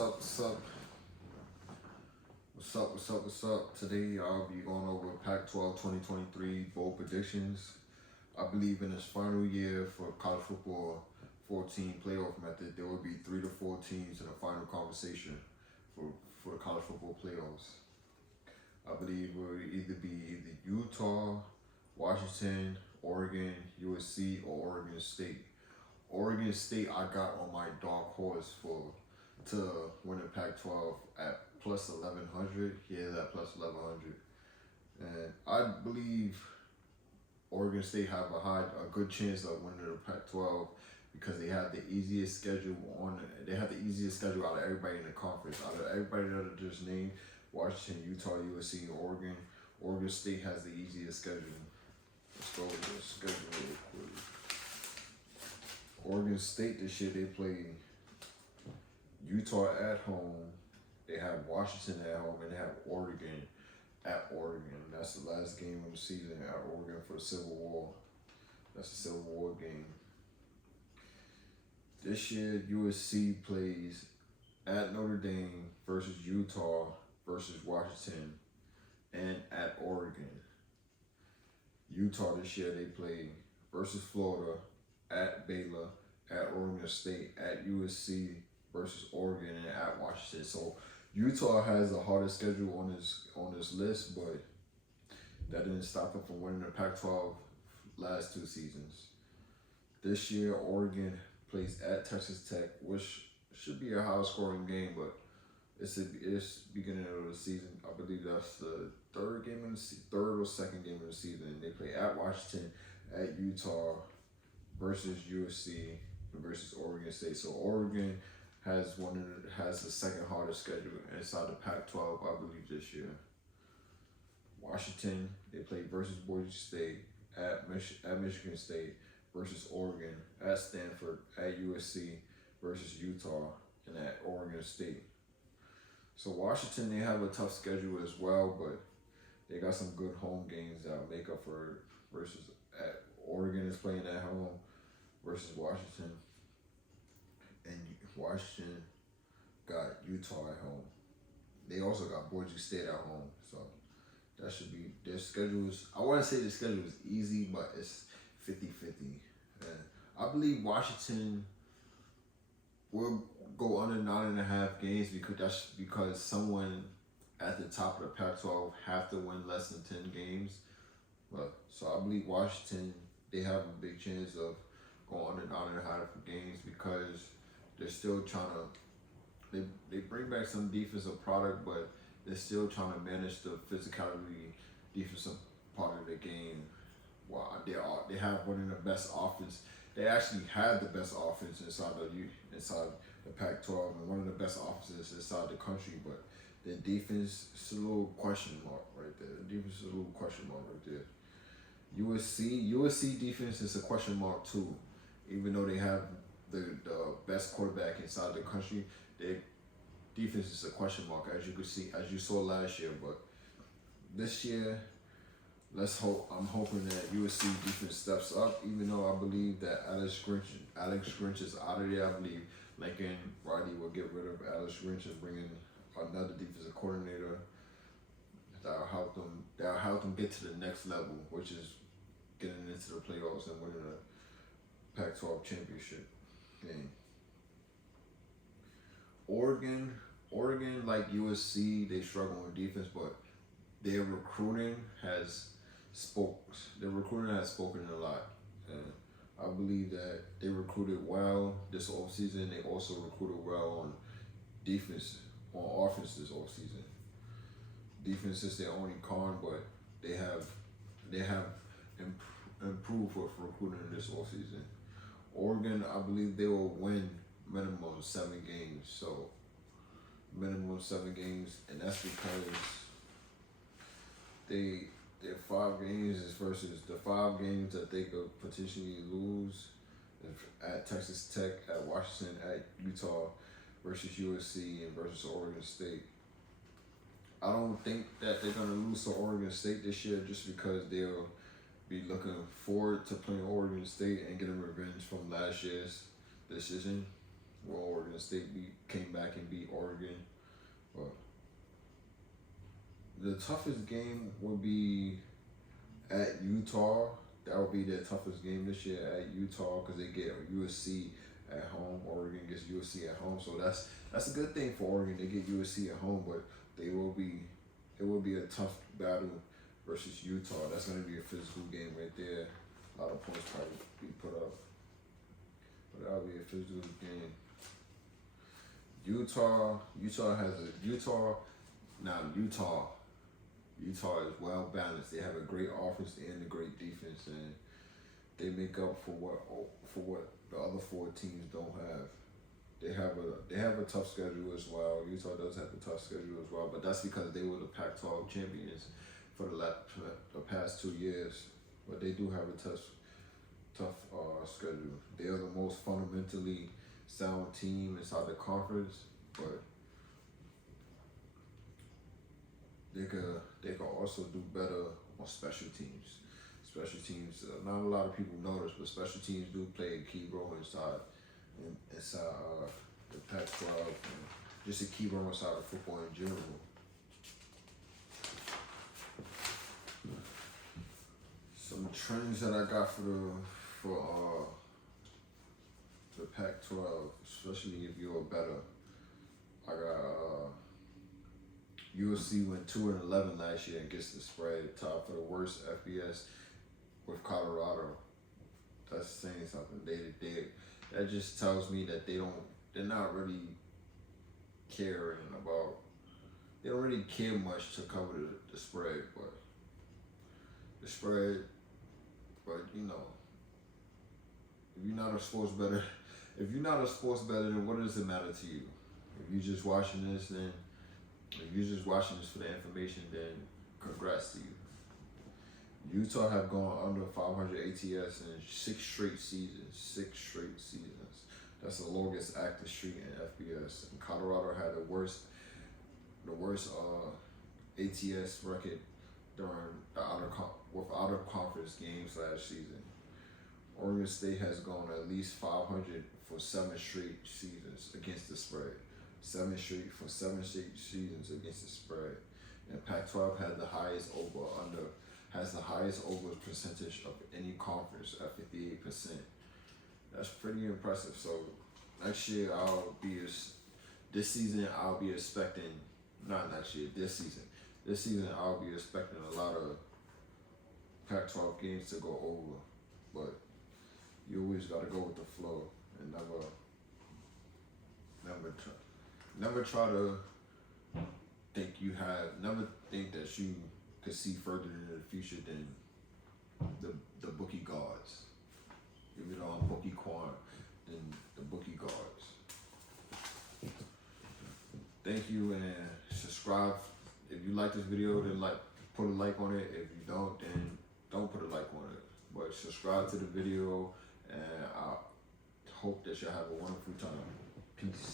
up? What's up? What's up? What's up? What's up? Today I'll be going over Pac-12 2023 bowl predictions. I believe in this final year for college football 14 playoff method, there will be 3 to 4 teams in the final conversation for the college football playoffs. I believe it will either be Utah, Washington, Oregon, USC, or Oregon State. Oregon State, I got on my dark horse to win the Pac-12 at plus 1100. Yeah, that plus 1100, and I believe Oregon State have a good chance of winning the Pac-12 because they have the easiest schedule They have the easiest schedule out of everybody in the conference. Out of everybody that I just named, Washington, Utah, USC, and Oregon. Oregon State has the easiest schedule. Let's go with the schedule real quick. Oregon State this year, they play Utah at home, they have Washington at home, and they have Oregon at Oregon. That's the last game of the season at Oregon for the Civil War. That's a Civil War game. This year, USC plays at Notre Dame versus Utah versus Washington and at Oregon. Utah this year, they play versus Florida, at Baylor, at Oregon State, at USC versus Oregon, and at Washington. So Utah has the hardest schedule on this list, but that didn't stop them from winning the Pac-12 last 2 seasons. This year, Oregon plays at Texas Tech, which should be a high-scoring game, but it's beginning of the season. I believe that's the third or second game of the season. They play at Washington, at Utah versus USC versus Oregon State. So Oregon has the second hardest schedule inside the Pac-12, I believe, this year. Washington, they play versus Boise State, at Michigan State versus Oregon, at Stanford, at USC versus Utah, and at Oregon State. So Washington, they have a tough schedule as well, but they got some good home games that make up for it versus at Oregon is playing at home versus Washington, and Washington got Utah at home. They also got Boise State at home, so that should be their schedules. I want to say the schedule is easy, but it's 50-50. And I believe Washington will go under 9.5 games because someone at the top of the Pac-12 have to win less than 10 games. But so I believe Washington, they have a big chance of going under 9.5 games because they're still trying to. They bring back some defensive product, but they're still trying to manage the physicality defensive part of the game. Wow, they have one of the best offense. They actually have the best offense inside the Pac-12 and one of the best offenses inside the country, but their defense is a little question mark right there. The defense is a little question mark right there. USC defense is a question mark too, even though they have the best quarterback inside the country. Their defense is a question mark, as you saw last year. But this year, I'm hoping that USC defense steps up. Even though I believe that Alex Grinch is out of there, I believe Lincoln Riley will get rid of Alex Grinch and bring in another defensive coordinator that'll help them get to the next level, which is getting into the playoffs and winning the Pac-12 championship game. Oregon, like USC, they struggle on defense, but their recruiting has spoken a lot. And I believe that they recruited well this offseason. They also recruited well on offense this offseason. Defense is their only con, but they have improved with recruiting this offseason. Oregon, I believe they will win minimum 7 games. So minimum 7 games, and that's because their 5 games is versus the 5 games that they could potentially lose at Texas Tech, at Washington, at Utah versus USC, and versus Oregon State. I don't think that they're gonna lose to Oregon State this year just because they'll be looking forward to playing Oregon State and getting revenge from last year's decision. Well, Oregon State came back and beat Oregon, but the toughest game would be at Utah. That would be their toughest game this year at Utah because they get USC at home. Oregon gets USC at home, so that's a good thing for Oregon. They get USC at home, but it will be a tough battle versus Utah. That's going to be a physical game right there. A lot of points probably be put up, but that'll be a physical game. Utah is well balanced. They have a great offense and a great defense, and they make up for what the other four teams don't have. They have a tough schedule as well. Utah does have a tough schedule as well, but that's because they were the Pac-12 champions for the past 2 years. But they do have a tough schedule. They are the most fundamentally sound team inside the conference, but they could also do better on special teams. Special teams, not a lot of people know this, but special teams do play a key role inside the Pac-12 and just a key role inside of football in general. Some trends that I got for the Pac-12, especially if you're a better. I got USC went 2-11 last year against the spread, tied for the worst FBS with Colorado. That's saying something. That just tells me that they're not really caring about. They don't really care much to cover the spread, but the spread. But if you're not a sports bettor, then what does it matter to you? If you're just watching this, then if you're just watching this for the information, then congrats to you. Utah have gone under 500 ATS in 6 straight seasons. That's the longest active streak in FBS. And Colorado had the worst ATS record during the out of conference games last season. Oregon State has gone at least 500 for 7 straight seasons against the spread. 7 straight seasons against the spread. And Pac-12 has the highest over percentage of any conference at 58%. That's pretty impressive. So next year this season I'll be expecting a lot of Pac-12 games to go over, but you always got to go with the flow and never try to never think that you could see further into the future than the bookie gods. If you know I'm bookie Quan, then the bookie gods. Thank you and subscribe. If you like this video, then put a like on it. If you don't, then don't put a like on it. But subscribe to the video, and I hope that y'all have a wonderful time. Peace.